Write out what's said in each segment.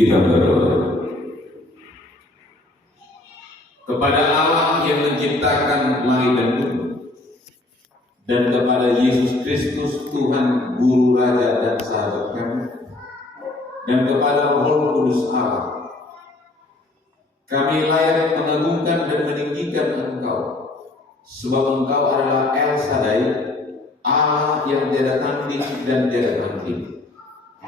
Kita berdoa. Kepada Allah yang menciptakan langit dan bumi, dan kepada Yesus Kristus Tuhan, Guru, Raja, dan Sahabat kami, dan kepada Roh Kudus Allah, kami layak mengagungkan dan meninggikan Engkau, sebab Engkau adalah El Shaddai, Allah yang tiada tanding dan tiada tanding,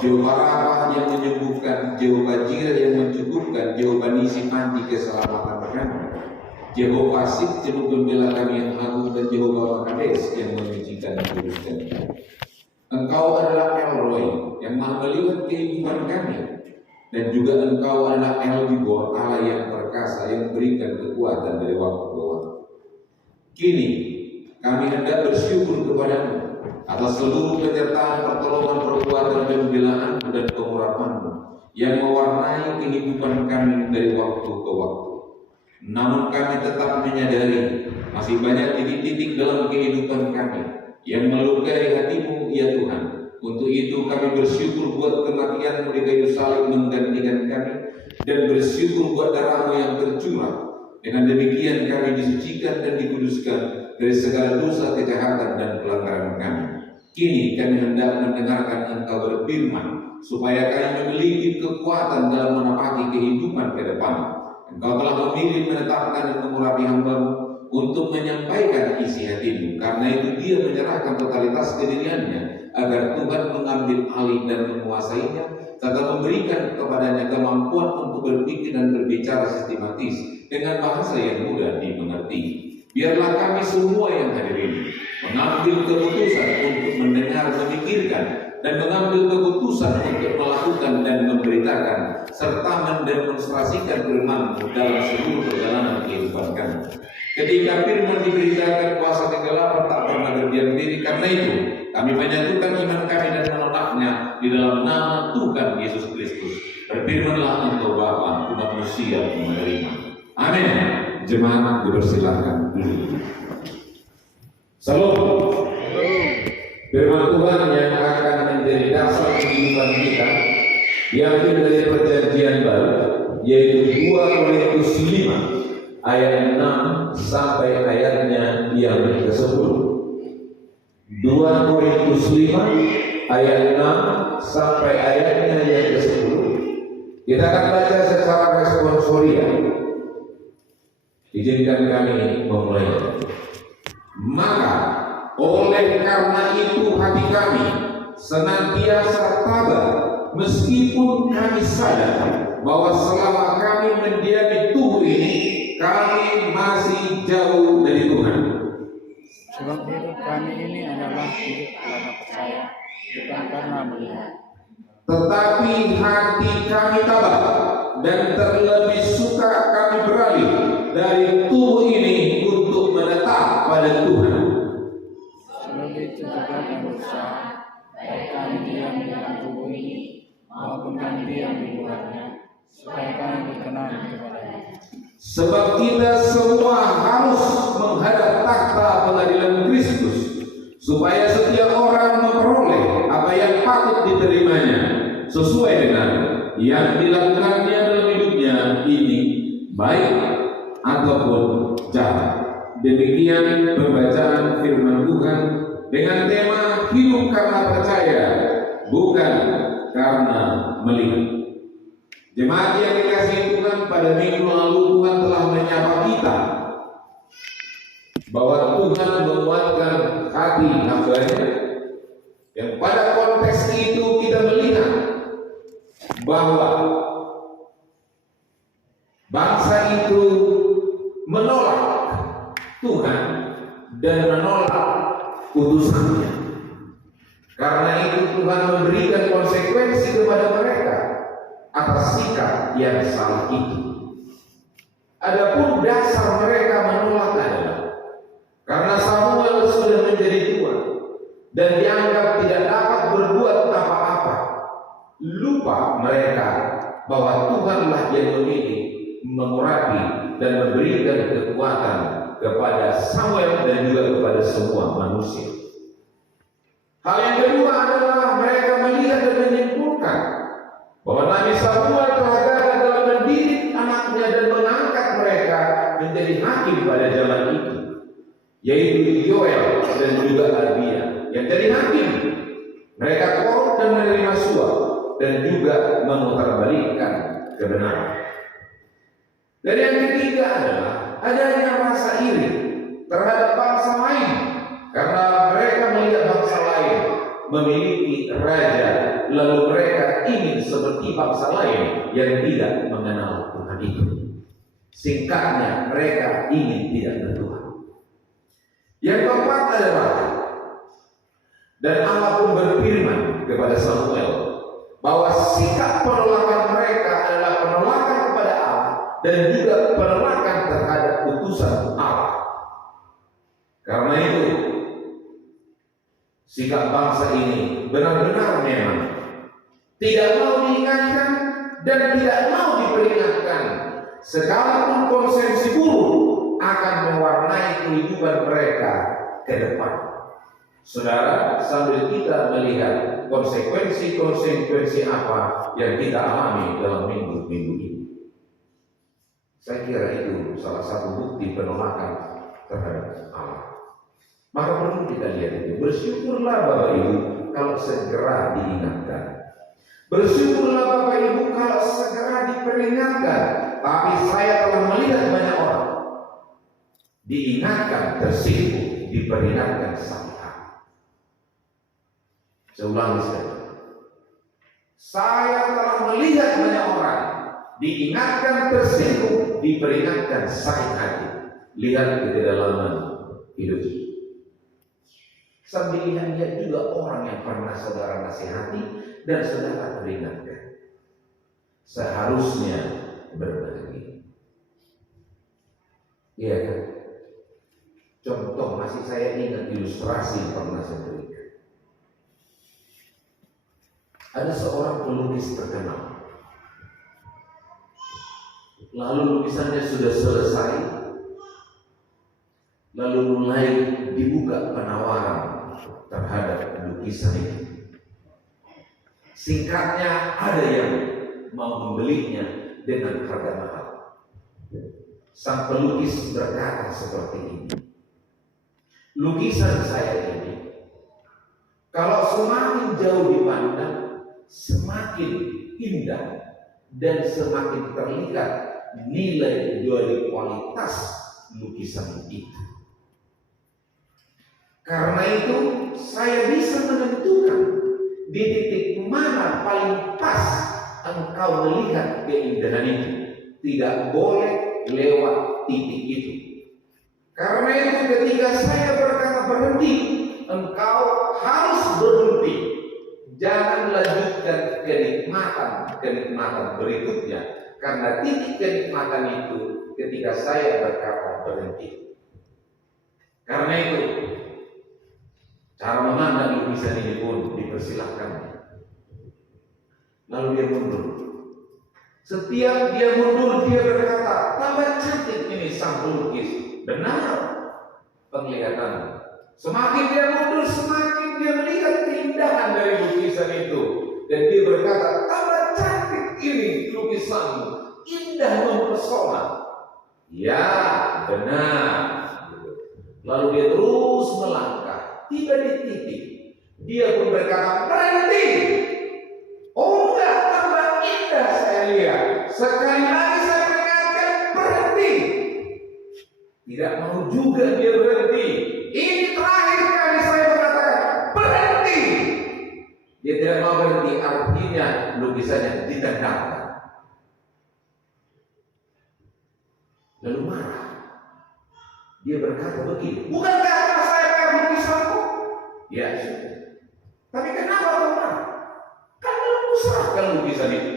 Jehovah Rafa yang menyembuhkan, Jehovah Jireh yang mencukupkan, Jehovah Nisi panti keselamatan kami, Jehovah Sidkenu pembela kami yang agung, dan Jehovah Makades yang menyucikan kudus kami. Engkau adalah El Roy yang maha melihat kehidupan kami, dan juga Engkau adalah El Gibor, Allah yang perkasa yang memberikan kekuatan dari waktu ke waktu. Kini kami hendak bersyukur kepadamu atas seluruh penyertaan, pertolongan, perbuatan, pembelaan, dan pengurapan-Mu yang mewarnai kehidupan kami dari waktu ke waktu. Namun kami tetap menyadari masih banyak titik-titik dalam kehidupan kami yang melukai hati-Mu, ya Tuhan. Untuk itu kami bersyukur buat kematian-Mu di kayu salib menggantikan kami, dan bersyukur buat darah-Mu yang tercurah. Dengan demikian kami disucikan dan dikuduskan dari segala dosa, kejahatan, dan pelanggaran kami. Kini kami hendak mendengarkan Engkau berfirman, supaya kami memiliki kekuatan dalam menapaki kehidupan ke depan. Engkau telah memilih, menetapkan, dan mengurapi hamba-Mu untuk menyampaikan isi hati-Mu. Karena itu dia menyerahkan totalitas kediriannya, agar Tuhan mengambil alih dan menguasainya, serta memberikan kepadanya kemampuan untuk berpikir dan berbicara sistematis dengan bahasa yang mudah dimengerti. Biarlah kami semua yang hadir ini mengambil keputusan untuk mendengar, memikirkan, dan mengambil keputusan untuk melakukan dan memberitakan, serta mendemonstrasikan firman-Mu dalam seluruh perjalanan kehidupan kami. Ketika firman diberitakan, kuasa kegelapan tak pernah berdiam diri. Karena itu kami menyatukan iman kami dan menolaknya di dalam nama Tuhan Yesus Kristus. Berfirmanlah Engkau Bapa, umat manusia menerima. Amin. Jemaat dipersilakan. Salam. Firman Tuhan yang akan menjadi dasar kehidupan kita diambil dari Perjanjian Baru, yaitu 2 Korintus 5 ayat 6 sampai ayatnya yang ke-10. 2 Korintus 5 ayat 6 sampai ayatnya yang ke-10. Kita akan baca secara responsorial. Izinkan kami memulai. Maka oleh karena itu hati kami senantiasa tabah, meskipun kami sadar bahwa selama kami mendiami tubuh ini, kami masih jauh dari Tuhan. Sebab hidup kami ini adalah hidup karena percaya, bukan karena melihat. Tetapi hati kami tabah, dan terlebih suka kami beralih dari tubuh ini untuk menetap pada Tuhan. Sebab itu juga kami berusaha, baik kami diam di dalam tubuh ini maupun kami diam di luarnya, supaya kami berkenan kepada-Nya. Sebab kita semua harus menghadap takhta pengadilan Kristus, supaya setiap orang memperoleh apa yang patut diterimanya sesuai dengan yang dilakukannya dalam hidupnya ini, baik ataupun jahat. Demikian pembacaan firman Tuhan dengan tema hidup karena percaya, bukan karena melihat. Jemaat yang dikasihi Tuhan, pada minggu lalu Tuhan telah menyapa kita bahwa Tuhan menguatkan hati hamba-Nya, dan pada konteks itu kita melihat bahwa bangsa itu menolak Tuhan dan menolak utusannya. Karena itu Tuhan memberikan konsekuensi kepada mereka atas sikap yang salah itu. Adapun dasar mereka menolak adalah karena Samuel sudah menjadi tua dan dianggap tidak dapat berbuat apa-apa. Lupa mereka bahwa Tuhanlah yang memilih, mengurapi, dan memberikan kekuatan kepada Samuel dan juga kepada semua manusia. Hal yang kedua adalah mereka melihat dan menyimpulkan bahwa Nabi Samuel telah yaitu Yoel dan juga Abia yang jadi hakim. Mereka korup dan menerima suap dan juga memutarbalikkan kebenaran. Dan yang ketiga adalah adanya rasa iri terhadap bangsa lain, karena mereka melihat bangsa lain memiliki raja, lalu mereka ingin seperti bangsa lain yang tidak mengenal Tuhan itu. Singkatnya, mereka ingin tidak bertuhan. Yang keempat adalah, dan Allah pun berfirman kepada Samuel bahwa sikap penolakan mereka adalah penolakan kepada Allah dan juga penolakan terhadap putusan Allah. Karena itu, sikap bangsa ini benar-benar memang tidak mau diingatkan dan tidak mau diperingatkan, sekalipun konsumsi buruk akan mewarnai kehidupan mereka ke depan. Saudara, sambil kita melihat konsekuensi apa yang kita alami dalam minggu-minggu ini, saya kira itu salah satu bukti penolakan terhadap Allah. Maka perlu kita lihat itu. Bersyukurlah Bapak Ibu kalau segera diingatkan. Bersyukurlah Bapak Ibu kalau segera diperingatkan. Tapi saya telah melihat banyak orang diingatkan tersinggung, diperingatkan sakit hati. Saya ulangi sekali. Saya telah melihat banyak orang diingatkan tersinggung, diperingatkan sakit hati. Lihat di kedalaman hidup. Sambil lihat juga orang yang pernah saudara nasihati dan saudara peringatkan. Seharusnya berbagi. Iya kan? Contoh masih saya ingat ilustrasi yang pernah saya berikan. Ada seorang pelukis terkenal. Lalu lukisannya sudah selesai. Lalu mulai dibuka penawaran terhadap lukisan itu. Singkatnya, ada yang mau membelinya dengan harga mahal. Sang pelukis berkata seperti ini, lukisan saya ini, kalau semakin jauh dipandang, semakin indah dan semakin terlihat nilai dari kualitas lukisan itu. Karena itu saya bisa menentukan di titik mana paling pas engkau melihat keindahan itu. Tidak boleh lewat titik itu. Karena itu ketika saya berkata berhenti, engkau harus berhenti. Jangan lanjutkan kenikmatan berikutnya. Karena titik kenikmatan itu ketika saya berkata berhenti. Karena itu cara memandang lukisan ini pun dipersilahkan. Lalu dia mundur. Setiap dia mundur, dia berkata, tambah cantik ini sang pelukis. Benar penglihatan. Semakin dia mundur, semakin dia melihat keindahan dari lukisan itu. Dan dia berkata, tambah cantik ini lukisanmu. Indah mempesona. Ya, benar. Lalu dia terus melangkah. Tiba di titik, dia pun berkata, berhenti. Oh enggak, tambah indah saya lihat. Sekali lagi saya peringatkan, berhenti. Tidak mau juga dia berhenti. Ini terakhir kali saya mengatakan, berhenti. Dia tidak mau berhenti, artinya lukisannya ditendangkan. Lalu marah. Dia berkata begini, bukankah saya pengen lukisanku? Ya, sudah. Tapi kenapa kau marah? Kan belum serahkan lukisan itu.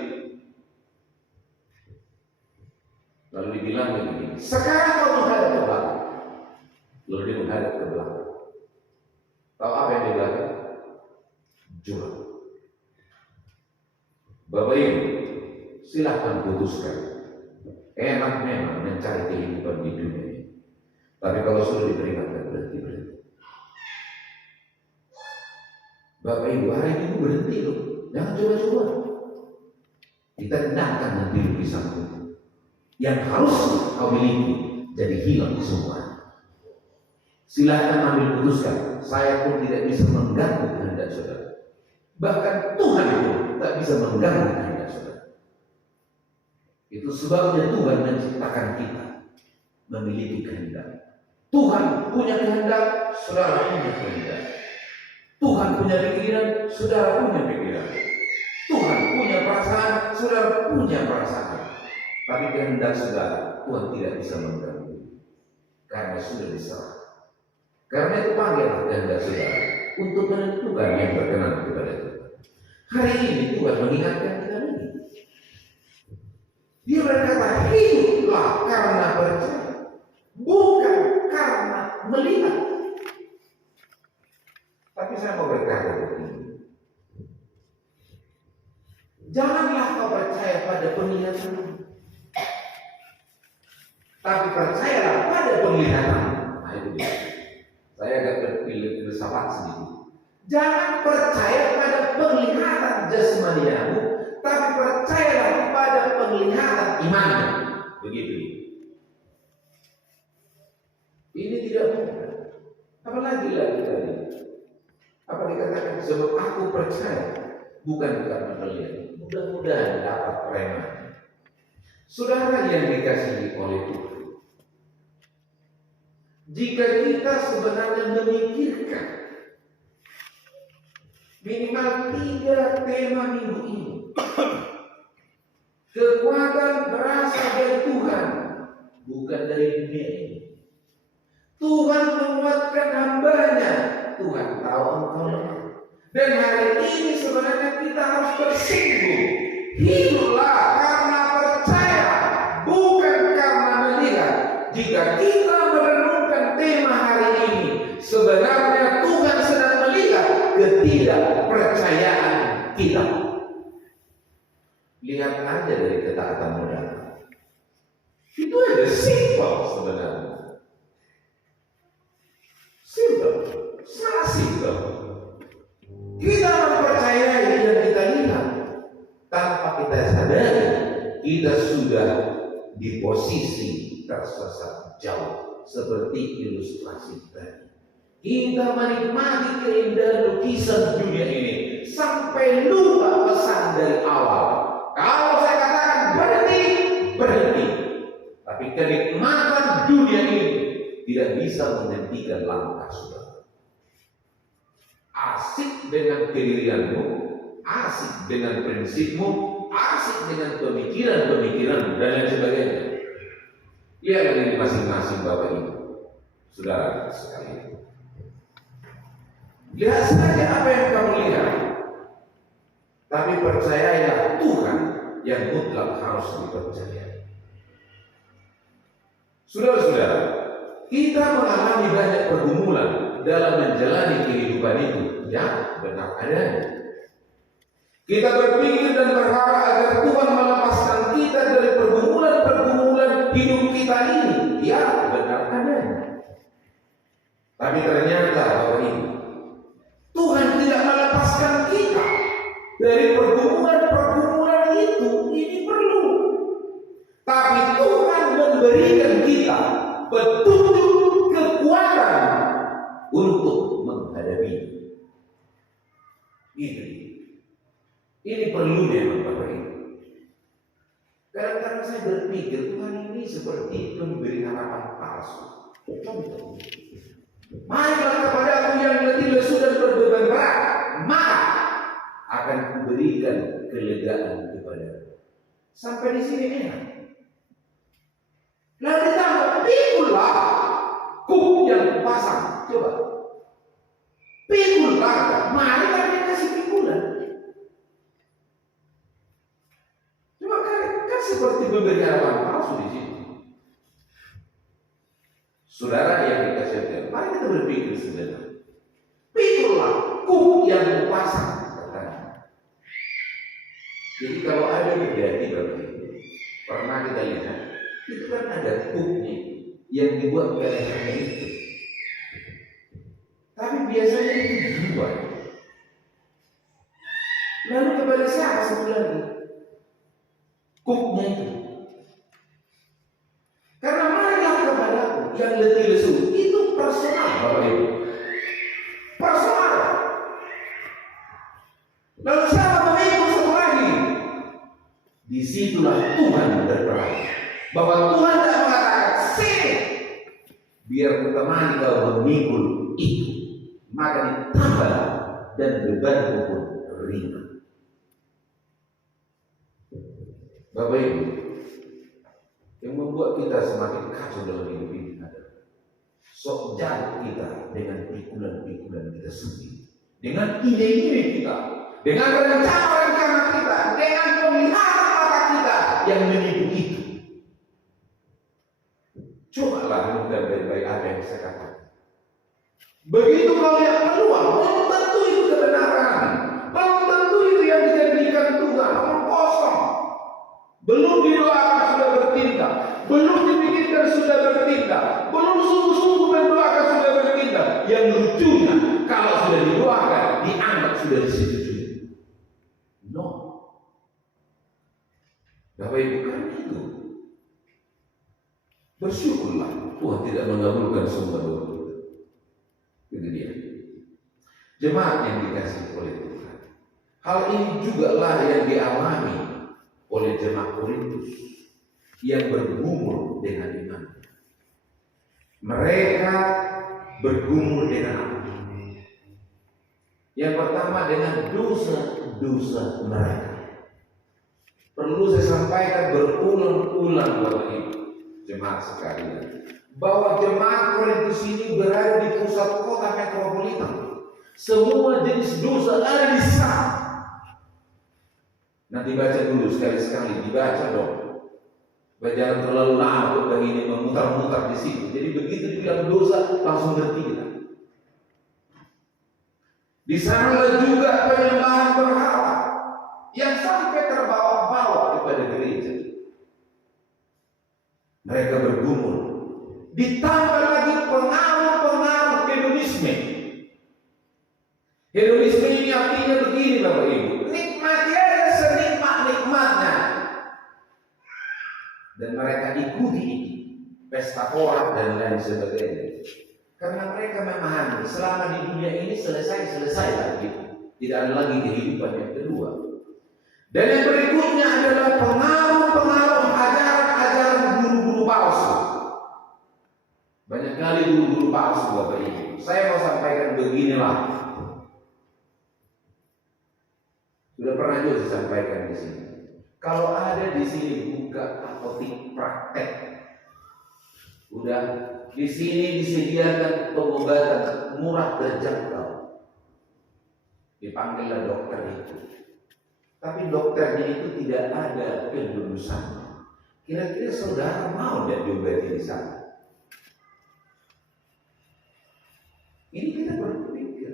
Lalu dibilang begini, sekarang kau menghadap ke belakang. Lalu dia menghadap ke belakang. Tahu apa yang dia bilang? Jurang. Bapak Ibu, silahkan putuskan. Enak memang mencari kehidupan di dunia ini. Tapi kalau sudah diperingatkan, berhenti. Bapak Ibu, hari ini berhenti loh. Jangan coba-coba. Kita tendangkan nanti lukisanmu. Yang harus kau miliki, jadi hilang semua. Silahkan ambil putuskan. Saya pun tidak bisa mengganggu kehendak saudara. Bahkan Tuhan itu tak bisa mengganggu kehendak saudara. Itu sebabnya Tuhan menciptakan kita memiliki kehendak. Tuhan punya kehendak, saudara punya kehendak. Tuhan punya pikiran, saudara punya pikiran. Tuhan punya perasaan, saudara punya perasaan. Tapi kehendak saudara, Tuhan tidak bisa mengganggu karena sudah diserah. Karena itu panggillah kehendak saudara untuk menentukan yang berkenan kepada Tuhan. Hari ini Tuhan mengingatkan kita ini. Dia berkata, hiduplah karena percaya, bukan karena melihat. Tapi saya mau berkata begini, janganlah kau percaya pada penglihatan, tapi percayalah pada penglihatan. Nah itu dia. Saya agak terpilih filsafat sedikit. Jangan percaya pada penglihatan jasmaniamu, tapi percayalah pada penglihatan imanmu. Begitu. Ini tidak mudah. Apalagi lagi tadi. Apa dikatakan? Sebab aku percaya, bukan karena melihat. Mudah-mudahan dapat remah. Saudara yang dikasihi oleh Tuhan, jika kita sebenarnya memikirkan minimal 3 tema minggu ini, kekuatan berasal dari Tuhan, bukan dari dunia ini. Tuhan menguatkan hambanya. Tuhan tahu engkau lemah. Dan hari ini sebenarnya kita harus bersinggung. Hiduplah karena percaya, bukan karena melihat. Jika kita merenungkan tema hari ini, sebenarnya Tuhan sedang melihat ketidakpercayaan kita. Lihat aja dari ketaatan modal. Itu aja simpel sebenarnya. Simpel, sangat simpel. Kita mempercayai dan kita lihat, tanpa kita sadari, kita sudah di posisi tersesat jauh, seperti ilustrasi tadi. Kita menikmati keindahan lukisan dunia ini sampai lupa pesan dari awal. Kalau saya katakan berhenti, berhenti. Tapi kenikmatan dunia ini tidak bisa menghentikan langkah saudara. Asik dengan kedirianmu, asik dengan prinsipmu, asik dengan pemikiran-pemikiranmu dan lain sebagainya. Lihat ini masing-masing Bapak Ibu, saudara sekalian. Lihat saja apa yang kamu lihat, tapi percayalah Tuhan yang mutlak harus dipercayai. Saudara-saudara, kita mengalami banyak pergumulan dalam menjalani kehidupan itu, ya benar adanya. Kita berpikir dan berharap agar Tuhan melepaskan kita dari pergumulan-pergumulan hidup kita ini, ya benar adanya. Tapi ternyata Bapak Ibu, Tuhan tidak melepaskan kita dari pergumulan-pergumulan itu. Ini perlu. Tapi Tuhan memberikan kita petunjuk kekuatan untuk menghadapi ini. Ini perlu memang Bapak Ibu. Kadang-kadang saya berpikir Tuhan ini seperti pemberi harapan palsu. Contoh, marilah kepada aku yang letih lesu dan berbeban berat, maka akan kuberikan kelegaan kepada. Sampai di sini enak. Lalu ditambah, pikulah kuk yang pasang. Coba, pikulah, mari kita kasih pikulan. Coba kan seperti pemberi harapan palsu di sini. Saudara yang dikasih Tuhan, mari kita berpikir sebenarnya. Pikulah kuk yang pasang. Jadi kalau ada terjadi berarti pernah kita lihat, itu kan ada kuknya yang dibuat oleh lehernya itu. Tapi biasanya itu dibuat. Lalu kepada siapa sebenarnya kuknya itu? Karena marilah kepadaku yang letih lesu, itu personal Tuhan berperang. Bahwa Tuhan tidak mengatakan, sini, biar kutemani kau memikul itu. Maka ditambah dan bebanmu pun ringan. Bapak Ibu, yang membuat kita semakin kacau dalam hidup ini adalah sok jatuh kita dengan pikulan-pikulan kita sendiri, dengan ide-ide kita, dengan rencana-rencana kita, dengan pemeliharaan mata kita yang menipu itu. Cobalah renungkan baik-baik apa yang saya katakan. Begitu kau lihat peluang, belum tentu itu kebenaran, belum tentu itu yang dijadikan Tuhan, omong kosong. Belum didoakan sudah bertindak, belum dipikirkan sudah bertindak, belum sungguh-sungguh berdoakan sudah bertindak. Yang lucunya, kalau sudah didoakan, dianggap sudah disetujui. No. Bapak Ibu, karena itu bersyukurlah Tuhan tidak mengabulkan semua doa kita. Itu dia. Jemaat yang dikasihi oleh Tuhan. Hal ini juga lah yang dialami oleh jemaat Korintus yang bergumul dengan iman. Mereka bergumul dengan apa? Yang pertama dengan dosa-dosa mereka. Perlu saya sampaikan berulang-ulang Bapak Ibu, jemaat sekalian, bahwa jemaat Korintus ini berada di pusat kota metropolitan. Semua jenis dosa ada di sana. Nanti baca dulu sekali-sekali, dibaca dong. Jangan terlalu lama untuk ini memutar-mutar di situ. Jadi begitu dibilang dosa langsung ngerti kita. Di sana juga penyembahan berhala yang sampai terbawa-bawa kepada gereja. Mereka bergumul. Ditambah lagi pengaruh-pengaruh hedonisme. Hedonisme ini artinya begini Bapak Ibu. Nikmati aja senikmat-nikmatnya. Dan mereka ikuti ini. Pesta pora dan lain sebagainya. Karena mereka memahami selama di dunia ini selesai lagi. Tidak ada lagi kehidupan yang kedua. Dan yang berikutnya adalah pengaruh-pengaruh ajaran-ajaran guru-guru palsu. Banyak kali guru-guru palsu Bapak Ibu. Saya mau sampaikan beginilah. Sudah pernah juga saya sampaikan di sini. Kalau ada di sini buka apotek praktek, udah di sini disediakan pengobatan murah terjangkau. Dipanggillah dokter itu. Tapi dokternya itu tidak ada kelulusannya. Kira-kira saudara mau tidak diobati di sana? Ini kita berpikir.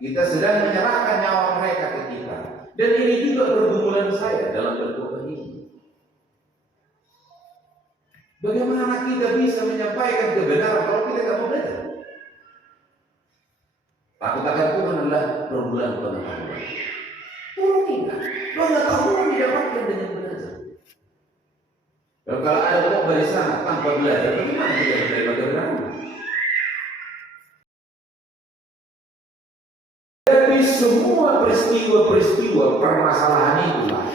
Kita sedang menyerahkan nyawa mereka ke kita. Dan ini juga pergumulan saya dalam berdoa ini. Bagaimana kita bisa menyampaikan kebenaran kalau kita tidak mau belajar? Takut akan Tuhan adalah perbulan pengetahuan. Tolong ingat, pengetahuan didapatkan dengan belajar. Kalau ada kok dari sana tanpa belajar, bagaimana kita menerima kebenaran? Dari semua peristiwa-peristiwa permasalahan itulah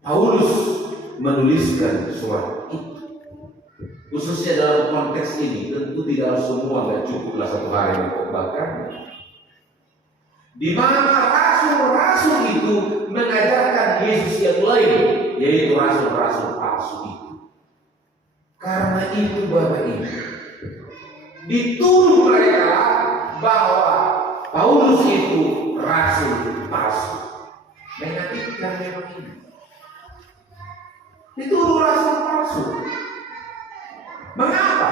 Paulus menuliskan surat itu. Khususnya dalam konteks ini, tentu tidak semua, nggak cukuplah satu hari dikotbahkan. Di mana rasul-rasul itu mengajarkan Yesus yang lain, yaitu rasul-rasul palsu itu. Karena itu Bapak Ibu, dituduh mereka bahwa Paulus itu rasul palsu. Menyakitkan memang ini. Dituduh rasul palsu. Mengapa?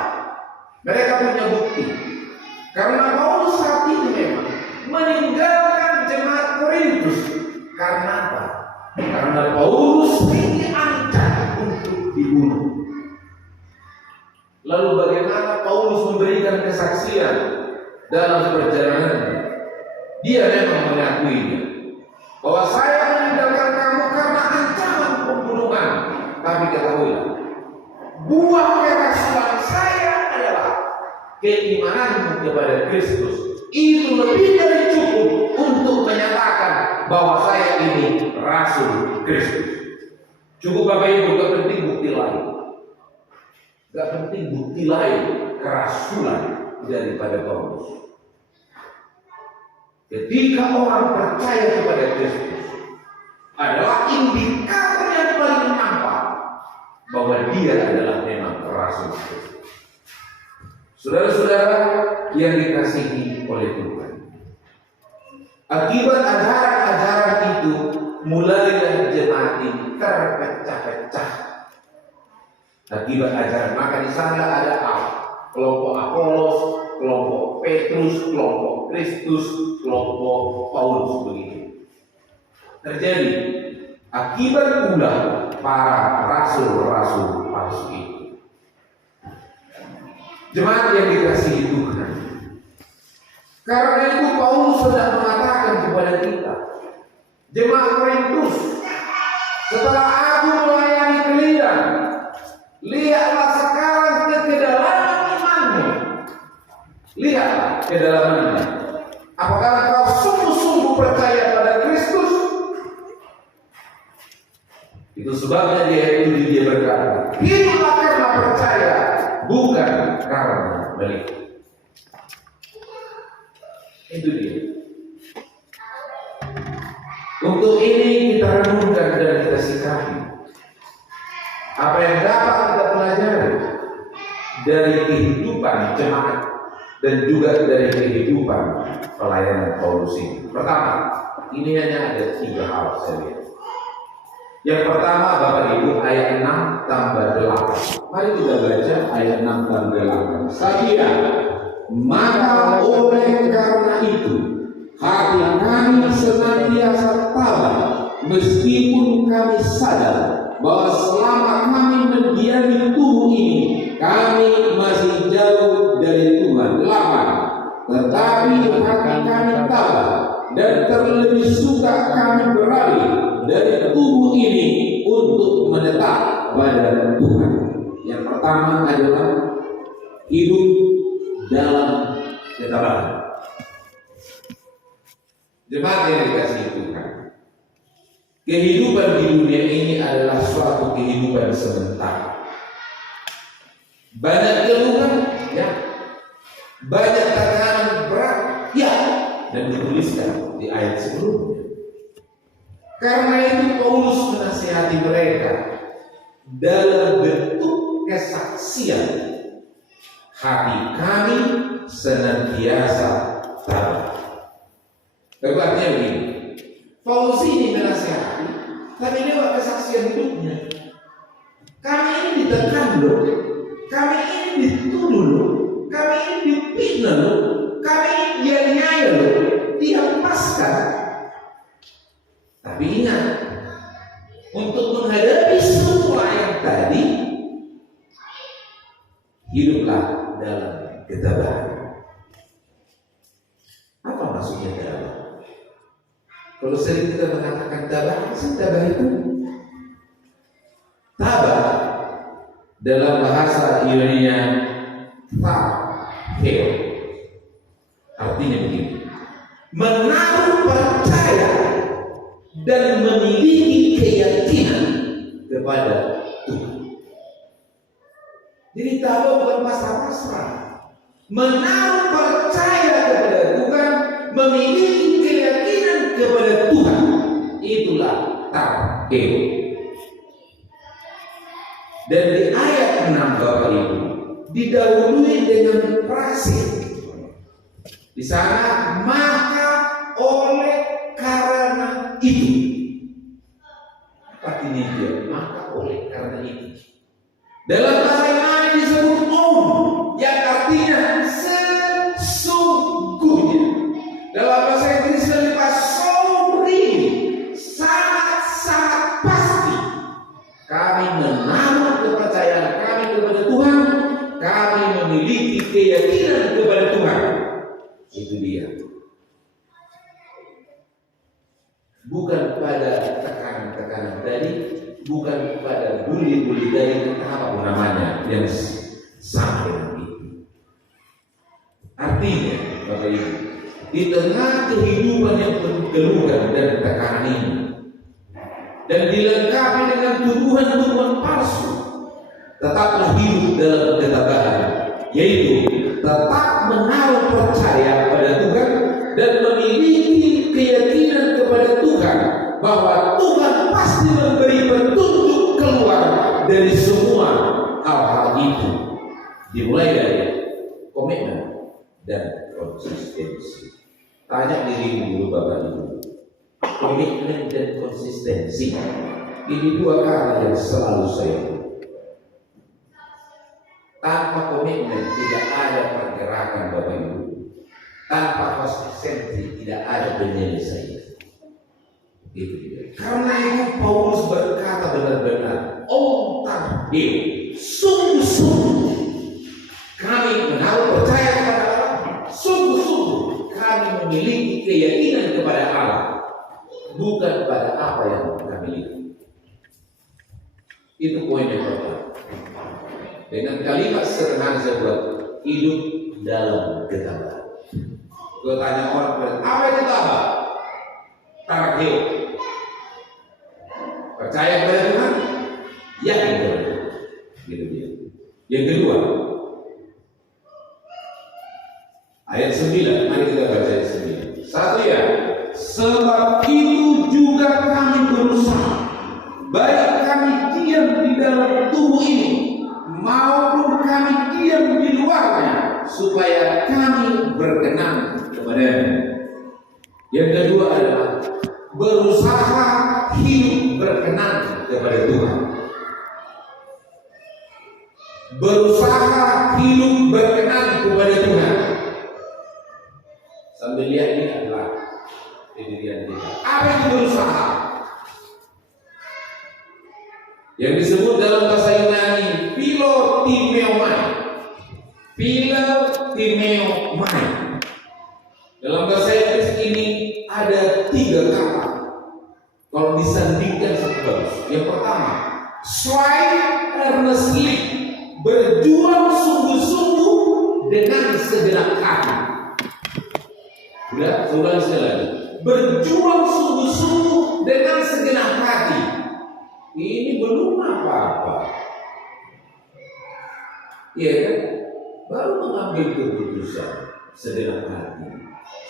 Mereka punya bukti. Karena Paulus saat itu memang meninggalkan jemaat Korintus. Karena apa? Karena Paulus diancam untuk dibunuh. Lalu bagaimana Paulus memberikan kesaksian dalam perjalanannya? Dia memang mengakuinya bahwa saya meninggalkan kamu karena ancaman pembunuhan. Tapi ketahuilah, buah kerasulan saya adalah keimananmu kepada Kristus. Itu lebih dari cukup untuk menyatakan bahwa saya ini rasul Kristus. Cukup Bapak Ibu, gak penting bukti lain. Gak penting bukti lain kerasulan daripada Paulus. Ketika orang percaya kepada Kristus adalah indikator yang paling nampak bahwa dia adalah memang rasul Kristus. Saudara-saudara yang dikasihi oleh Tuhan, akibat ajaran-ajaran itu mulailah jemaat ini terpecah-pecah. Akibat ajaran, maka di sana ada kelompok Apolos, kelompok Petrus, kelompok Kristus, kelompok Paulus, begitu. Terjadi akibat pula para rasul-rasul palsu itu. Jemaat yang dikasihi Tuhan, karena itu Paulus sedang mengatakan kepada kita, jemaat Korintus, setelah aku melayani kalian, lihatlah sekarang ke kedalaman imanmu. Lihatlah kedalamannya. Apakah kau sungguh-sungguh percaya pada Kristus? Itu sebabnya dia berkata, hiduplah karena percaya, bukan karena melihat. Itu dia. Untuk ini kita renungkan dan kita sikapi apa yang dapat kita pelajari dari kehidupan jemaat dan juga dari kehidupan pelayanan Paulus ini. Pertama, ini hanya ada 3 hal saya lihat. Yang pertama, Bapak Ibu, ayat 6 tambah 8. Mari kita baca ayat 6 tambah 8. Sabia, maka oleh karena itu hati kami senantiasa tabah, meskipun kami sadar bahwa selama kami mendiami tubuh ini, kami masih jauh dari Tuhan. 8. Tetapi hati kami tabah dan terlebih suka kami beralih dari tubuh ini untuk menetap pada Tuhan. Yang pertama adalah hidup dalam ketabahan. Jemaat yang dikasihi Tuhan, kehidupan di dunia ini adalah suatu kehidupan sementara. Banyak keluhan, ya. Banyak tekanan berat, ya. Dan dituliskan di ayat sebelumnya. Karena itu Paulus menasihati mereka dalam bentuk kesaksian. Hati kami senantiasa tabah. Artinya begini, Paulus ini menasihati, tapi lewat kesaksian hidupnya. Kami ini ditekan loh, kami ini dituduh loh, kami ini dipitnah loh, kami ini dianiaya loh, dihempaskan. Tapi ingat, untuk menghadapi semua yang tadi, hiduplah dalam ketabahan. Apa maksudnya tabah? Kalau sering kita mengatakan tabah, tabah itu tabah dalam bahasa Yunani fahel, artinya begini: menaruh percaya dan memiliki keyakinan kepada Tuhan. Jadi tabah bukan pasrah-pasrah, menaruh percaya kepada Tuhan, memiliki keyakinan kepada Tuhan. Itulah tabah. Dan di ayat 6 Bapak Ibu didahului dengan prasir. Di sana, maka oleh karena itu. Artinya dia, maka oleh karena itu. Dalam bahasa Yunani disebut yang artinya sesungguhnya. Dalam bahasa Inggris disebut sorry, sangat-sangat pasti. Kami menaruh kepercayaan kami kepada Tuhan, kami memiliki keyakinan kepada Tuhan. Itu dia. Bukan pada tekanan-tekanan tadi, bukan pada bully-bully tadi, apapun namanya yang sama dengan itu. Artinya, Bapak Ibu, di tengah kehidupan yang penuh keluhan dan tekanan ini, dan dilengkapi dengan tuduhan-tuduhan palsu. Tetaplah hidup dalam ketabahan, yaitu tetap menaruh percaya pada Tuhan dan memiliki keyakinan kepada Tuhan bahwa Tuhan pasti memberi petunjuk keluar dari semua hal-hal itu, dimulai dari komitmen dan konsistensi. Tanya dirimu dulu Bapak Ibu, komitmen dan konsistensi ini dua kata yang selalu saya buat. Tanpa komitmen tidak ada pergerakan Bapak Ibu. Tanpa konsistensi tidak ada penyelesaian. Itu dia. Karena itu Paulus berkata benar-benar, tahdir, sungguh-sungguh kami menaruh percaya kepada Allah, sungguh-sungguh kami memiliki keyakinan kepada Allah, bukan pada apa yang kami lihat. Itu poin yang pertama. Dengan kalimat sederhana saya buat, hidup dalam ketabahan. Gue tanya orang, apa itu tabah? Tarakil. Percaya kepada Tuhan? Yakin kepada Tuhan. Gitu dia. Yang kedua, ayat 9. Mari kita baca ayat 9. Satu ya. Sebab itu juga kami berusaha, baik kami diam di dalam tubuh ini maupun kami diam di luarnya, supaya kami berkenan kepada-Nya. Yang kedua adalah berusaha hidup berkenan kepada Tuhan. Berusaha hidup berkenan kepada Tuhan. Sambil lihat ini adalah pendirian kita. Apa itu berusaha? Yang disebut dalam bahasa Yunani philotimeomai. Philotimeomai. Dalam bahasa Inggris ini ada 3 kata. Kalau disandingkan bagus. Yang pertama, strive earnestly, berjuang sungguh-sungguh dengan segenap hati. Udah, coba sekali lagi. Berjuang sungguh-sungguh dengan segenap hati. Ini belum apa-apa. Iya kan? Baru mengambil keputusan segenap hati.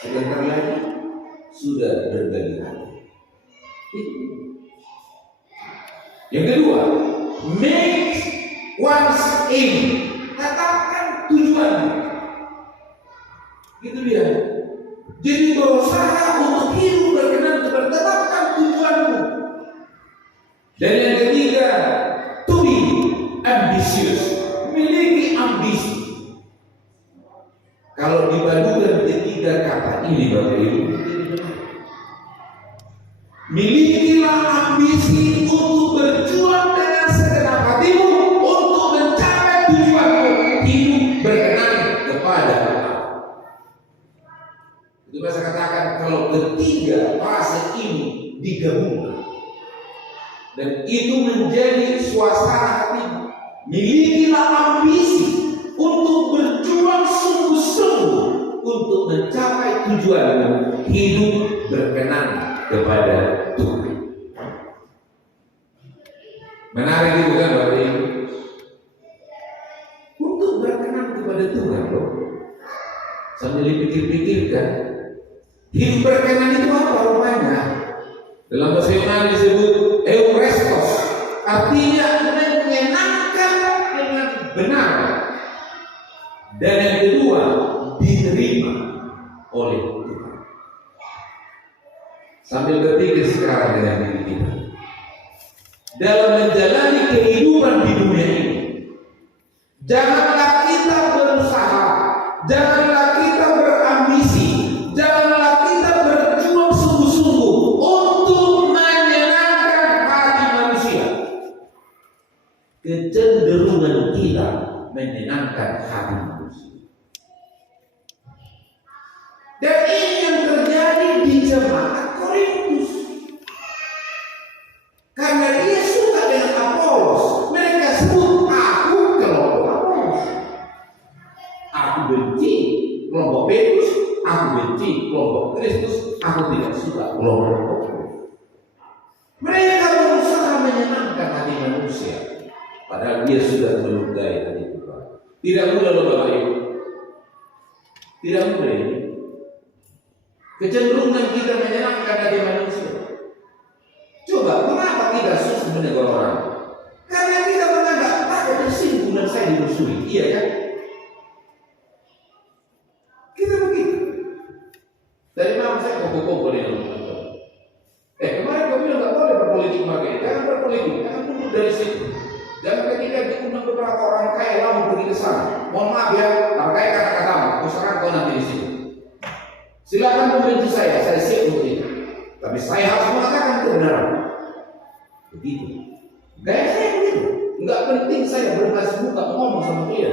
Sebentar lagi sudah berbagi hati. Yang kedua, make one's aim. Tetapkan tujuanmu. Itu dia. Jadi berusaha untuk hidup berkenan Tuhan. Tetapkan tujuanmu. Dan yang ketiga, to be ambitious, memiliki ambisi. Kalau dipadukan ketiga kata ini Bapak Ibu, milikilah ambisi untuk berjuang dengan segenap hatimu untuk mencapai tujuanmu, hidup berkenan kepada Allah. Itu saya katakan kalau ketiga fase ini digabungkan, dan itu menjadi suasana hatimu. Milikilah ambisi untuk berjuang sungguh-sungguh untuk mencapai tujuanmu, hidup berkenan kepada Tuhan. Menarik itu kan Bapak Ibu? Untuk berkenan kepada Tuhan loh. Sambil dipikir-pikirkan, hidup berkenan itu apa rupanya? Dalam bahasa Yunani disebut eurestos, artinya menyenangkan dengan benar. Dan yang kedua, diterima oleh Tuhan. Sambil berpikir sekarang dengan diri kita, dalam menjalani kehidupan di dunia ini, janganlah kita berusaha, janganlah kita berambisi, janganlah kita berjuang sungguh-sungguh untuk menyenangkan hati manusia. Kecenderungan kita menyenangkan hati manusia. Dan ini yang terjadi di jemaat Korintus. Karena dia suka dengan Apolos, mereka sebut aku kelompok Apolos. Aku benci kelompok Petrus, aku benci kelompok Kristus, aku tidak suka kelompok Paulus. Mereka berusaha menyenangkan hati padahal dia sudah melukai hati Tuhan. Tidak mudah loh Bapak Ibu. Tidak mudah ini. Kecenderungan kita menyenangkan hati manusia. Coba, kenapa kita susah menegur orang? Karena kita menganggap takut tersinggung dan saya dimusuhi. Iya kan? Kita begitu. Dari mana saya kumpul-kumpul ini? Kemarin kau bilang nggak boleh berpolitik pakai. Jangan berpolitik, jangan mundur dari situ. Jangan ketika diundang beberapa orang kaya lalu pergi ke sana. Mohon maaf ya, pakai kata-katamu. Aku serang kau nanti di situ. Silakan membenci saya siap untuk itu. Tapi saya harus mengatakan kebenaran. Begitu. Gaya saya begitu. Enggak penting saya berkasih muka ngomong sama dia.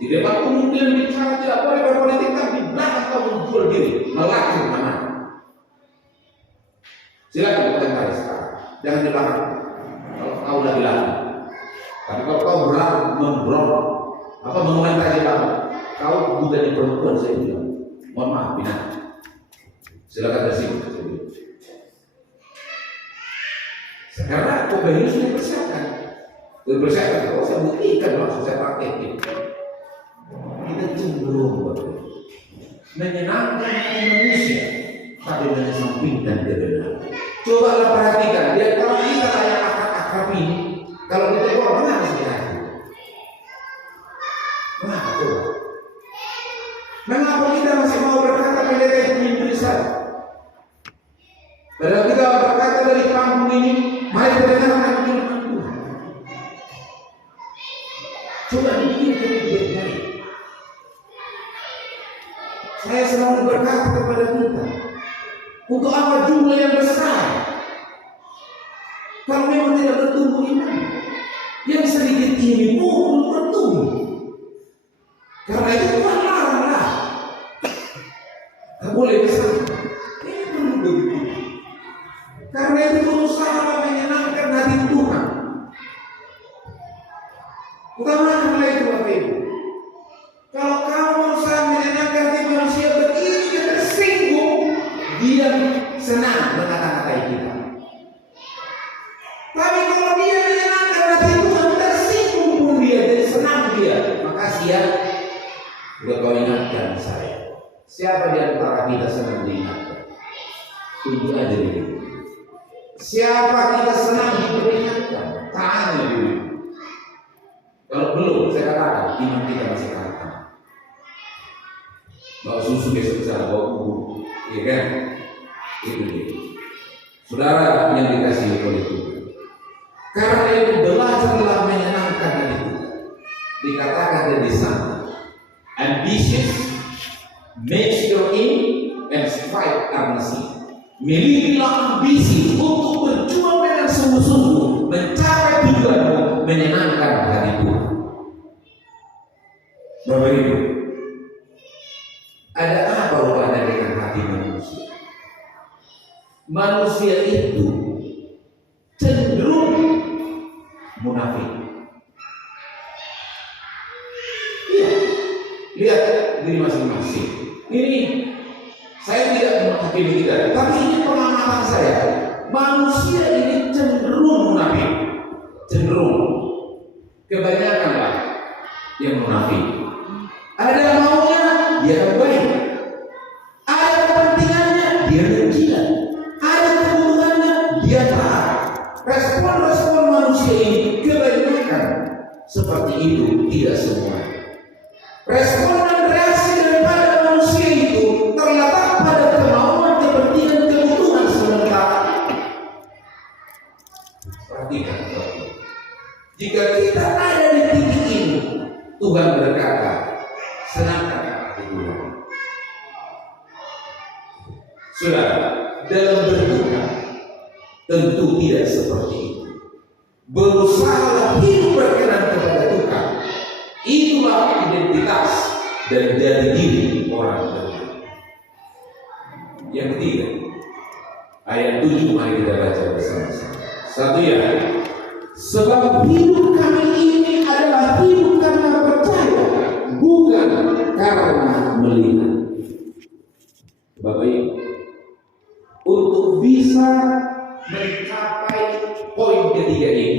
Di depan umum dia bicara tidak boleh berpolitik, tapi di belakang kau menjual diri, melacur mana. Silakan komentari sekarang. Jangan di belakang. Kalau kau udah bilang. Tapi kalau kau membrong, mengomentari di belakang, kau bukan di perempuan saya bilang. Mohon maaf, binatang. Silakan bersih. Karena Kobe ini sudah dipersiapkan. Kalau saya buktikan langsung saya praktekin. Kita cenderung menyenangkan manusia, tapi mengesampingkan kebenaran. Cobalah perhatikan, dia kalau kita kayak akrab ini, kalau kita keluar mana sebenarnya? Kenapa coba? Mengapa kita masih mau berkata mereka itu menyembunyikan? Padahal kita berkata dari kampung ini, mari mendengarkan firman Tuhan. Coba dipikirkan baik-baik. Saya selalu berkata kepada kita, untuk apa jumlah yang besar? Kalau memang tidak bertumbuh iman, yang sedikit ini pun bertumbuh. Karena itu Tuhan laranglah. Tak boleh besar. Ini perlu begitu. Karena itu berusaha menyenangkan hati Tuhan. Utamakan itu Bapak Ibu. Kalau kamu berusaha menyenangkan hati manusia begini, dia tersinggung, dia senang mengata-ngatai kita. Tapi kalau dia menyenangkan hati Tuhan, tersinggung pun dia, jadi senang dia. Makasih ya. Sudah kau ingatkan saya. Siapa di antara kita senang diingatkan? Tunjuk aja dulu. Siapa kita senang diperingatkan? Tanya dulu. Kalau belum, saya katakan iman kita masih kalah. Bawa susu besok sana, bawa bubur, iya kan? Itu dia. Saudara yang dikasihi oleh Tuhan. Karena itu belajarlah menyenangkan itu. Dikatakan di sana. Ambitious makes your aim and strive earnestly. Milikilah ambisi untuk berjuang dengan sungguh-sungguh mencapai tujuanmu, menyenangkan hati Tuhan. Bapak Ibu, ada apa hubungannya dengan hati manusia? Manusia itu cenderung munafik. Lihat diri masing-masing. Ini saya tidak menghakimi kita, tapi ini pengamatan saya. Manusia ini cenderung munafik, cenderung kebanyakan lah yang munafik. Ada maunya dia baik, ada kepentingannya dia berjilat, ada kebutuhannya dia taat. Respon-respon manusia ini kebanyakan seperti itu, tidak semua. Respon dan reaksi daripada manusia itu terletak pada kemauan, kepentingan, kebutuhan sementara. Perhatikan, jika kita ada di titik ini, Tuhan berkata, senangkan hati Tuhan. Saudara, dalam berdoa tentu tidak seperti itu. Berusaha hidup berkenan kepada Tuhan. Itulah identitas dan jadi diri orang beriman. Yang ketiga, ayat 7 mari kita baca bersama-sama. Satu ya, sebab hidup kami ini adalah hidup karena percaya, bukan karena melihat. Bapak Ibu, untuk bisa mencapai poin ketiga ini,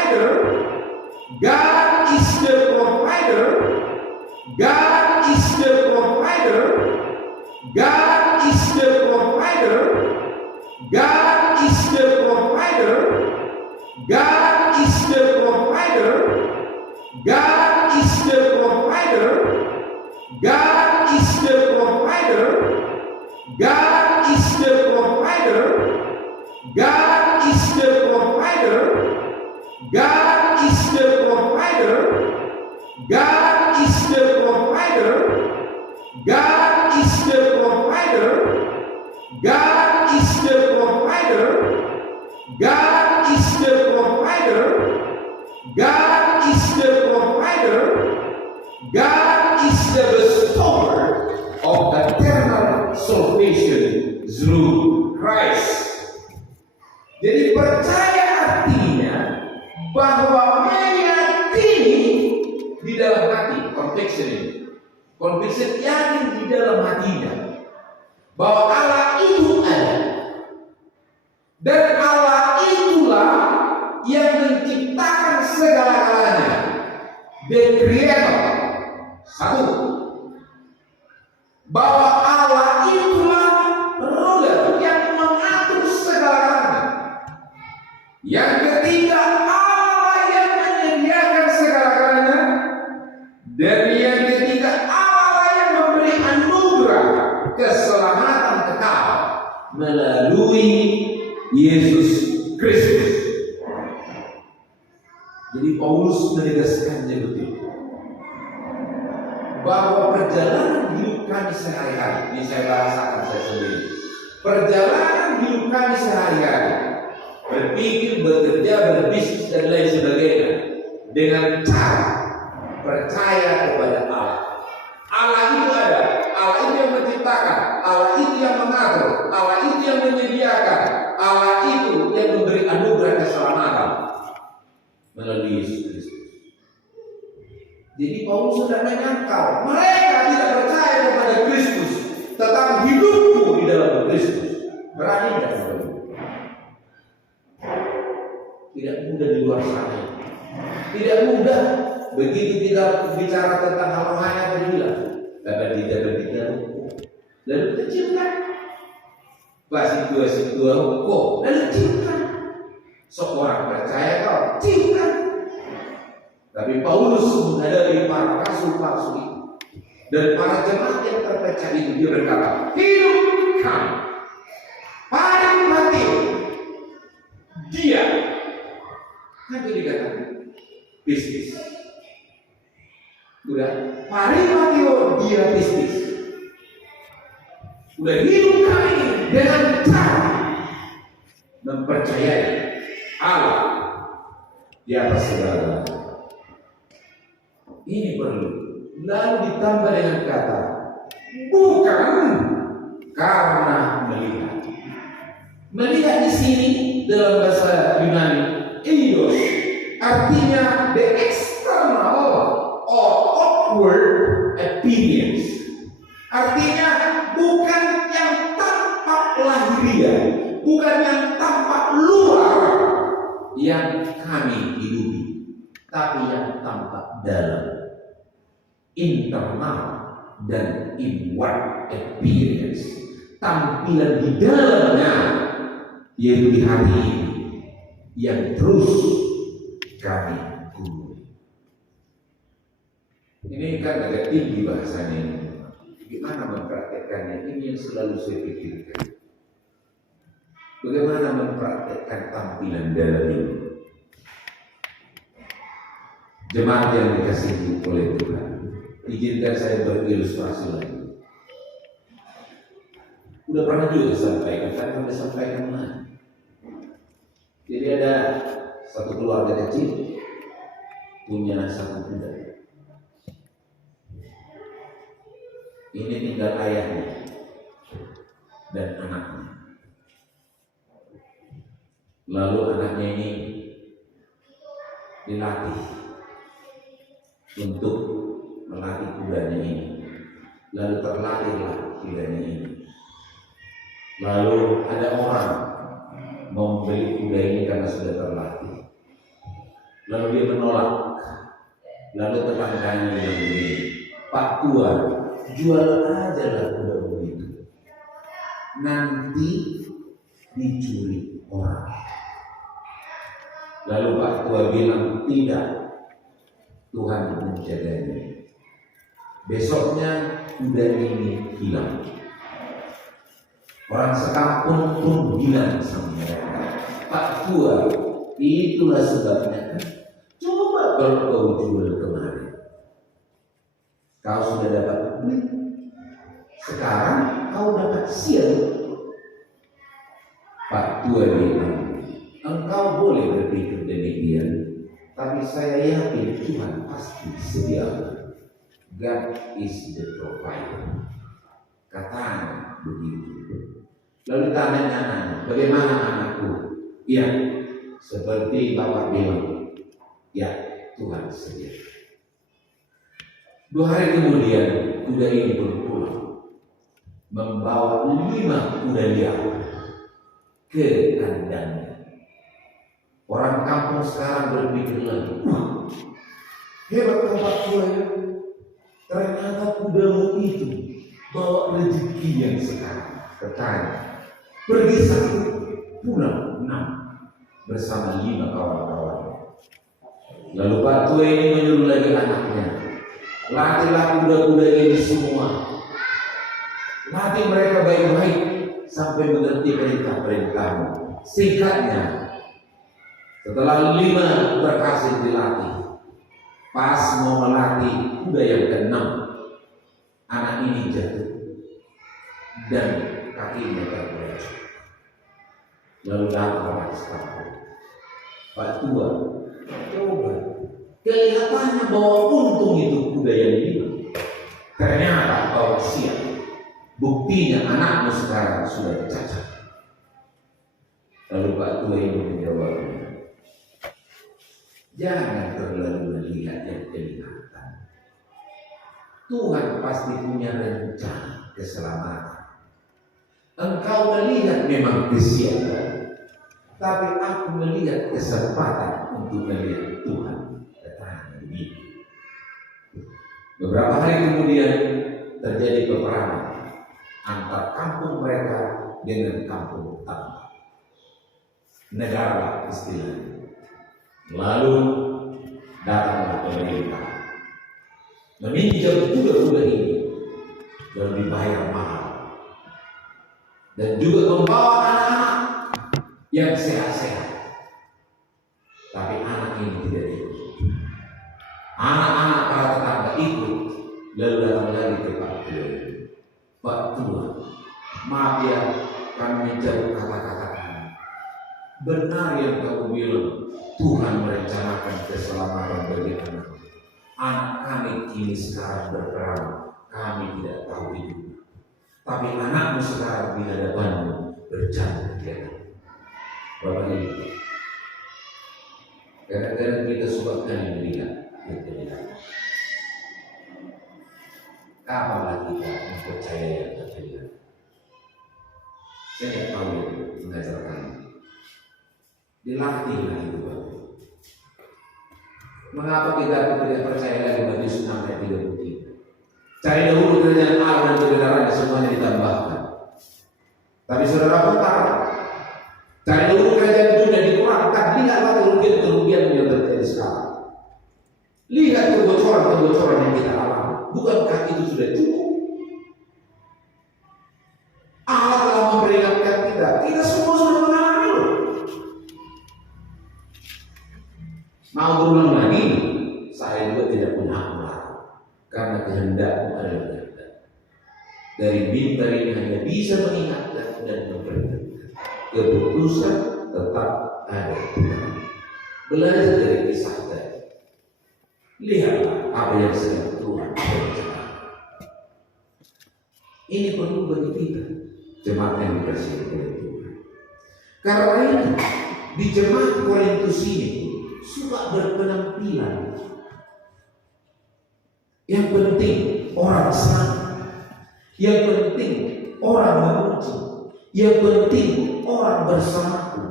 God is the provider. God is the provider. God is the provider. God is the provider. God is the provider. God is the provider. God is the provider. God is the provider. God is the provider. God is the provider. God is the provider. God is the bestower of eternal salvation through Christ. Jadi percaya artinya bahwa meyakini di dalam hati, conviction ini. Conviction yakin di dalam hatinya bahwa Allah itu ada. Dan Allah itulah yang menciptakan segala-galanya. The Creator. Satu. Bahwa Allah itulah ruler yang mengatur segala-galanya. Yang ketiga, Allah yang menyediakan segala-galanya. Dan yang ketiga, Allah yang memberi anugerah keselamatan kekal melalui Yesus Kristus. Jadi Paulus menegaskannya begitu, bahwa perjalanan hidup kami sehari-hari, ini saya bahasakan saya sendiri. Perjalanan hidup kami sehari-hari, berpikir, bekerja, berbisnis dan lain sebagainya, dengan cara percaya kepada Allah. Allah itu ada, Allah itu yang menciptakan, Allah itu yang mengatur, Allah itu yang menyediakan, Allah itu yang memberi anugerah keselamatan melalui Yesus Kristus. Jadi Paulus sudah menyangkal mereka tidak percaya kepada Kristus, tetapi hidupku di dalam Kristus. Berani tidak saudara? Tidak mudah di luar sana. Tidak mudah begitu kita bicara tentang hal rohani apa bilang. Bertiga lalu kecilkan. Basik dua kok lalu cinta. Seorang percaya kau cinta. Tapi Paulus menghadapi para rasul palsu itu dan para jemaat yang terpecah itu, dia berkata, hidup kami paling mati dia. Kan itu dikatakan bisnis. Udah paling mati dia bisnis. Udah hidup kami dengan cara mempercayai Allah di atas segala. Ini perlu. Lalu ditambah dengan kata bukan karena melihat. Melihat di sini dalam bahasa Yunani eidos artinya the external or outward appearance. Artinya bukan yang tampak lahiriah, bukan yang tampak luar yang kami hidupi, tapi yang tampak dalam, internal dan inward appearance, tampilan di dalamnya, yaitu di hati ini yang terus kami gumuli. Ini kan agak tinggi bahasanya ini. Bagaimana mempraktekkannya? Ini yang selalu saya pikirkan. Bagaimana mempraktekkan tampilan dalam ini? Jemaat yang dikasihi oleh Tuhan, izinkan saya berilustrasi lagi. Udah pernah juga disampaikan, kan pernah disampaikan mana? Jadi ada satu keluarga kecil punya satu kuda. Ini tinggal ayahnya dan anaknya. Lalu anaknya ini dilatih untuk melatih kudanya ini. Lalu terlatihlah kudanya ini. Lalu ada orang mau membeli kuda ini karena sudah terlatih. Lalu dia menolak. Lalu tetangganya bilang begini, Pak Tuan, jual aja lah kuda begitu. Nanti dicuri orang. Lalu Pak Tua bilang, tidak, Tuhan menjaganya. Besoknya kuda ini hilang. Orang sekampung pun bilang sama mereka, Pak Tua, itulah sebabnya. Coba kalau kau jual kemarin, kau sudah dapat duit. Sekarang kau dapat sial. Pak Tua bilang, engkau boleh berpikir demikian, tapi saya yakin Tuhan pasti sediakan. God is the provider. Katanya begitu. Lalu tanya, bagaimana anakku? Ya, seperti Bapak bilang, ya Tuhan sedia. 2 hari kemudian kuda ini pun pulang, membawa 5 kuda liar ke kandangnya. Orang kampung sekarang berpikir lagi, hebat Bapak Tua ya. Ternyata kudamu itu bawa rezeki yang sekarang. Katanya, pergi 1, pulang 6 bersama 5 kawan-kawan. Lalu Pak Tua ini menyuruh lagi anaknya, latihlah kuda-kuda ini semua, latih mereka baik-baik sampai mengerti perintah-perintahmu. Singkatnya, setelah 5 berhasil dilatih, pas mau melatih kuda yang ke-6, anak ini jatuh dan kakinya terberat. Lalu datang orang sekampung, Pak Tua, coba, kelihatannya bahwa untung itu kuda yang 5, ternyata bawa sial. Buktinya anakmu sekarang sudah cacat. Lalu Pak Tua ini menjawabnya, jangan terlalu melihat yang kelihatan. Tuhan pasti punya rencana keselamatan. Engkau melihat memang kesialan, tapi aku melihat kesempatan untuk melihat Tuhan. Katanya begitu. Beberapa hari kemudian terjadi peperangan antar kampung mereka dengan kampung tetangga. Negara istilahnya. Lalu datanglah pemerintah meminjam kuda-kuda ini dan dibayar mahal, dan juga membawa anak-anak yang sehat-sehat. Tapi anak ini tidak ikut. Anak-anak para tetangga ikut. Lalu datang lagi ke Pak Tua. Pak Tua, maaf ya, kami jauh kata-kata kami. Benar yang kau bilang, Tuhan merencanakan keselamatan bagi anak. Anak kami kini sekarang berperang, kami tidak tahu itu. Tapi anakmu sekarang di hadapanmu berjalan dia. Bapak Ibu, kadang-kadang kita suka kali melihat yang kelihatan. Kapanlah kita mempercayai yang terlihat? Saya tahu itu mengajarkan. Dilatihlah itu Bapak. Mengapa kita tidak percaya lagi bagi Sunnah ayat 33? Cari dahulu kerajaan Allah dan kebenarannya, semuanya ditambahkan. Tapi saudara tahu, cari dahulu kerajaan dunia dikurangkan. Lihatlah kerugian yang terjadi sekarang. Lihat kebocoran yang kita alami. Bukankah itu sudah cukup? Allah telah memperingatkan kita semua sudah mengalami loh. Mau berulang lagi, saya juga tidak punya hak melarang, karena kehendakmu adalah kehendak. Dari mimbar ini hanya bisa mengingatkan dan memperingatkan. Keputusan tetap ada Tuhan. Belajar dari kisah tadi. Lihatlah apa yang sedang Tuhan kerjakan. Ini perlu bagi kita, jemaat yang dikasihi oleh Tuhan. Karena itu di jemaat Korintus ini suka berpenampilan. Yang penting orang senang, yang penting orang memuji, yang penting orang bersamaku.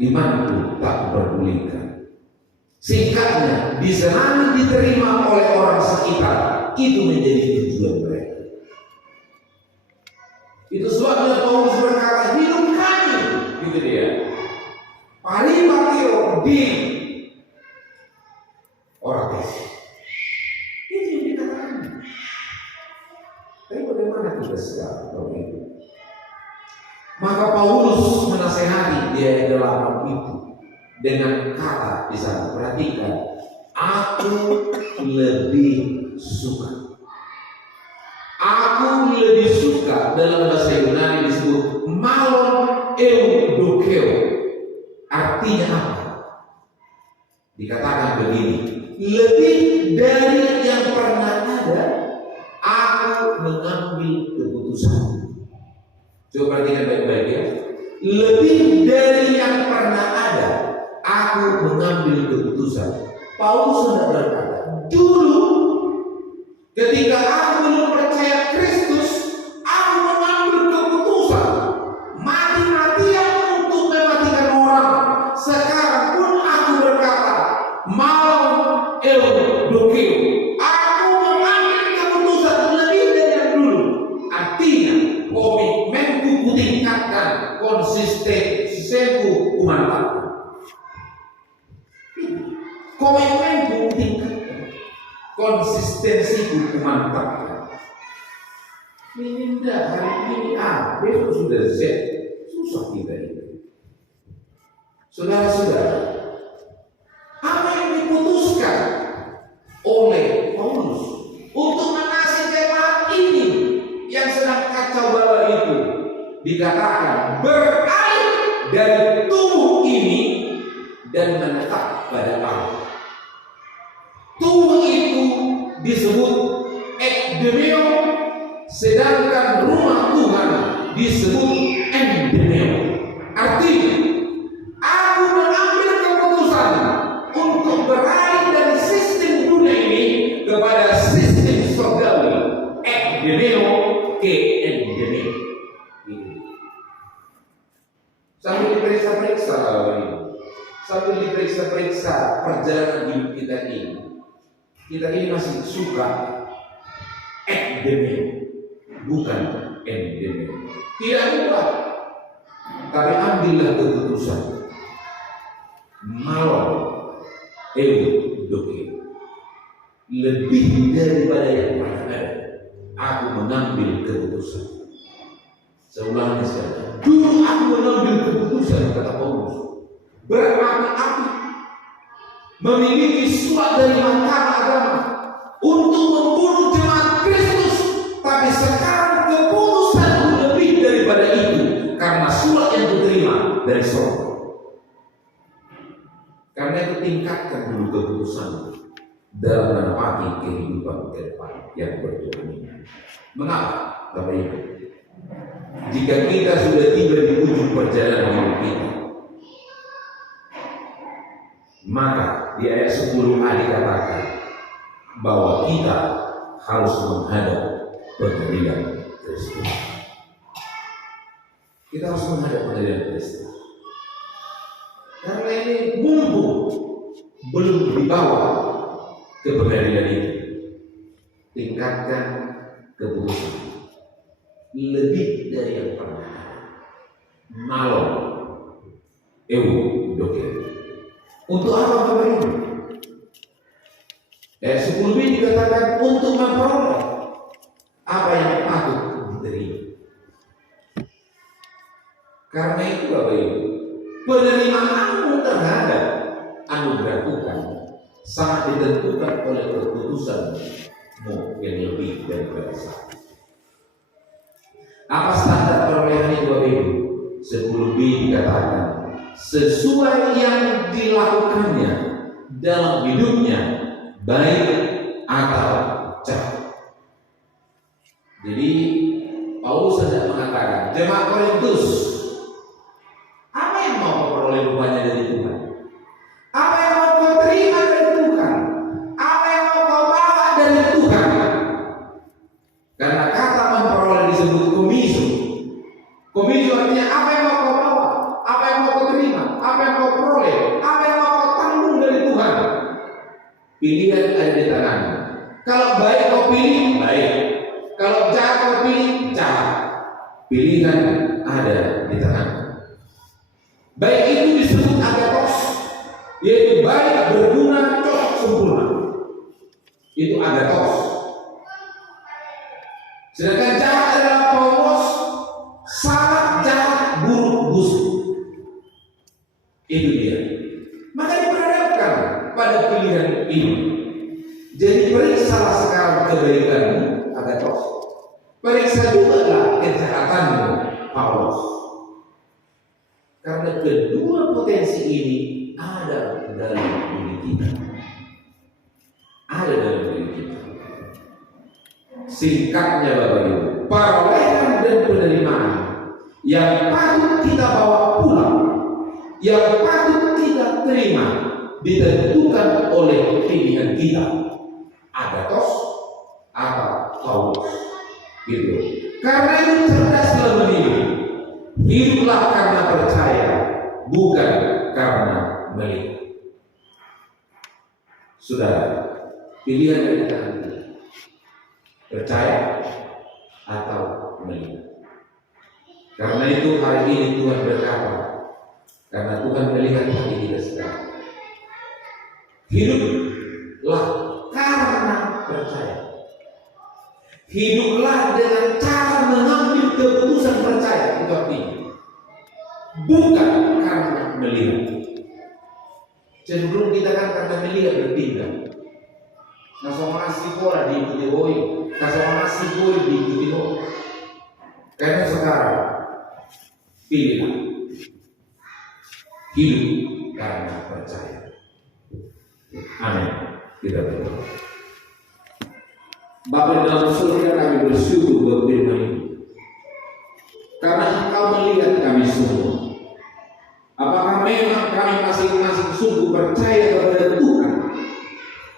Imanku tak bergulingkan. Singkatnya, disenangi diterima oleh orang sekitar, itu menjadi tujuan mereka. Itu sebabnya Paulus berkata, hidup kami, gitu dia. parimatio di oratis. Ini yang dikatakan. Tapi bagaimana kita sekarang Bapak Ibu? Maka Paulus menasehati dia di dalam itu dengan kata di sana. Perhatikan, aku lebih suka. Aku lebih suka, dalam bahasa Yunani disebut malon eudokeo. Artinya apa? Dikatakan begini, lebih dari yang pernah ada, aku mengambil keputusan. Coba perhatikan baik-baik ya. Lebih dari yang pernah ada, aku mengambil keputusan. Paulus sudah berkata, dulu ketika aku belum percaya Kristus, aku mengambil keputusan mati-matian untuk mematikan orang. Sekarang pun aku berkata, mau eudokeo, aku mengambil keputusan lebih dari yang dulu. Artinya komitmenku kutingkatkan, konsistensiku kumantapkan. Komitmenku kutingkatkan, konsistensiku kumantapkan. Ini tidak, hari ini A, besok sudah Z. Susah kita ini. Saudara-saudara, apa yang diputuskan oleh Paulus untuk mengasihi jemaat ini yang sedang kacau balau itu, dikatakan beralih dari tubuh ini dan menetap pada Allah. Tubuh itu disebut ekdemeo, sedangkan rumah Tuhan disebut endemeo. Artinya, aku mengambil keputusan untuk beralih dari sistem dunia ini kepada sistem surgawi, ekdemeo ke endemeo. Sambil diperiksa-periksa ini, sambil diperiksa-periksa perjalanan hidup kita ini masih suka ekdemeo, bukan endemeo. Tidak ubah, tapi ambillah keputusan malon eudokeo, lebih daripada yang pernah ada, aku mengambil keputusan. Seulangi sekali, dulu aku mengambil keputusan, kata Paulus, berapi-api memiliki surat dari mahkamah agama untuk membunuh jemaat Kristus, tapi sekarang keputusanku lebih daripada itu karena surat yang diterima dari surga. Karena itu tingkatkan dulu keputusan dalam menepati kehidupan ke depan yang bertuhan ini. Mengapa? Bapak Ibu, jika kita sudah tiba di ujung perjalanan hidup kita, maka di ayat 10a dikatakan bahwa kita harus menghadap pengadilan Kristus. Kita harus menghadap pengadilan Kristus. Karena ini mumpung belum dibawa ke pengadilan itu, tingkatkan keputusan lebih dari yang pernah ada. Malon eudokeo. Untuk apa Bapak Ibu? Ayat 10b dikatakan untuk memperoleh apa yang patut diterima. Karena itu Bapak Ibu, penerimaanmu terhadap anugerah Tuhan sangat ditentukan oleh keputusanmu yang lebih daripada satu. Apa standar perolehan itu Bapak Ibu? 10b dikatakan sesuai yang dilakukannya dalam hidupnya, baik atau jahat. Jadi Paulus sedang mengatakan, jemaat Korintus, apa yang mau kau peroleh rupanya dari Tuhan? Apa yang mau kau terima dari Tuhan? Apa yang mau kau bawa dari Tuhan? Karena kata memperoleh disebut komiso. Komiso artinya apa yang mau kau bawa, apa yang mau kau terima, apa yang mau kau peroleh, apa yang mau kau tanggung dari Tuhan. Pilihan ada di tanganmu. Kalau baik kau pilih baik, kalau jahat kau pilih jahat. Pilihan ada di tanganmu. Baik itu disebut agama yaitu baik, berguna, cocok, sempurna. Itu agathos. Sedangkan jahat adalah polos, salah, jahat, buruk, busuk. Itu dia. Maka diperhadapkan pada pilihan ini. Jadi periksalah sekarang kebaikanmu, agathos. Periksa juga lah kejahatanmu, Paulus. Karena kedua potensi ini ada dalam diri kita. Ada dalam diri kita. Singkatnya Bapak Ibu, perolehan dan penerimaan yang patut kita bawa pulang, yang patut kita terima, ditentukan oleh pilihan kita, agathos atau Paulus. Gitu. Karena itu cerdaslah memilih. Hiduplah karena percaya, bukan karena melihat. Saudara, pilihan yang kita ambil, percaya atau melihat. Karena itu hari ini Tuhan berkata, karena Tuhan melihat hati kita sekarang. Hiduplah karena percaya. Hiduplah dengan cara mengambil keputusan percaya, itu artinya bukan karena melihat. Cenderung kita kan karena melihat bertindak. Nasomasi pola diikuti hoi, nasomasi hoi diikuti hoi. Karena sekarang pilihlah hidup karena percaya. Amin. Kita berdoa. Bapa dalam surga, kami bersyukur buat firman ini. Karena Engkau melihat kami semua. Apakah memang kami masing-masing sungguh percaya kepada Tuhan,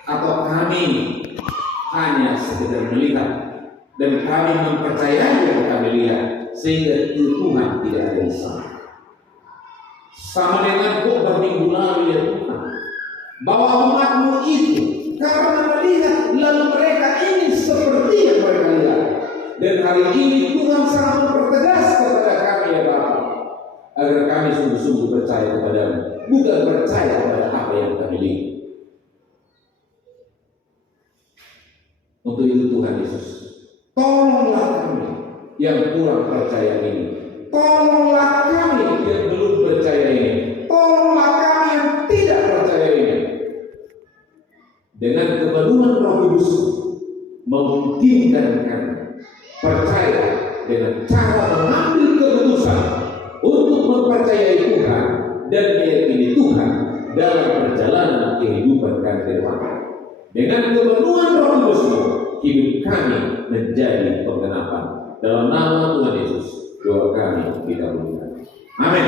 atau kami hanya sekedar melihat dan kami mempercayai yang kami lihat sehingga Tuhan tidak ada di sana. Sama dengan khotbah minggu lalu ya Tuhan, bahwa umat-Mu itu karena melihat lalu mereka ingin seperti yang mereka lihat. Dan hari ini Tuhan sangat mempertegas kepada kami ya Bapa, agar kami sungguh-sungguh percaya kepada-Mu, bukan percaya kepada apa yang kami lihat. Untuk itu Tuhan Yesus, tolonglah kami yang kurang percaya ini, tolonglah kami yang belum percaya ini, tolonglah kami yang tidak percaya ini. Dengan kepenuhan Roh Kudus memungkinkan kami percaya dengan cara mengambil keputusan untuk mempercayai Tuhan dan meyakini Tuhan dalam perjalanan kehidupan kami ke depan. Dengan kepenuhan Roh Kudus, hidup kami menjadi penggenapan. Dalam nama Tuhan Yesus, doa kami kita berikan. Amin.